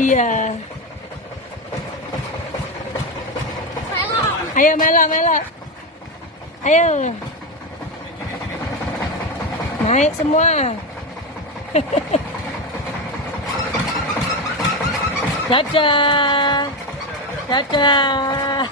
Iya. Ayo Mela, Mela. Ayo. Naik semua. Dadah. Dadah.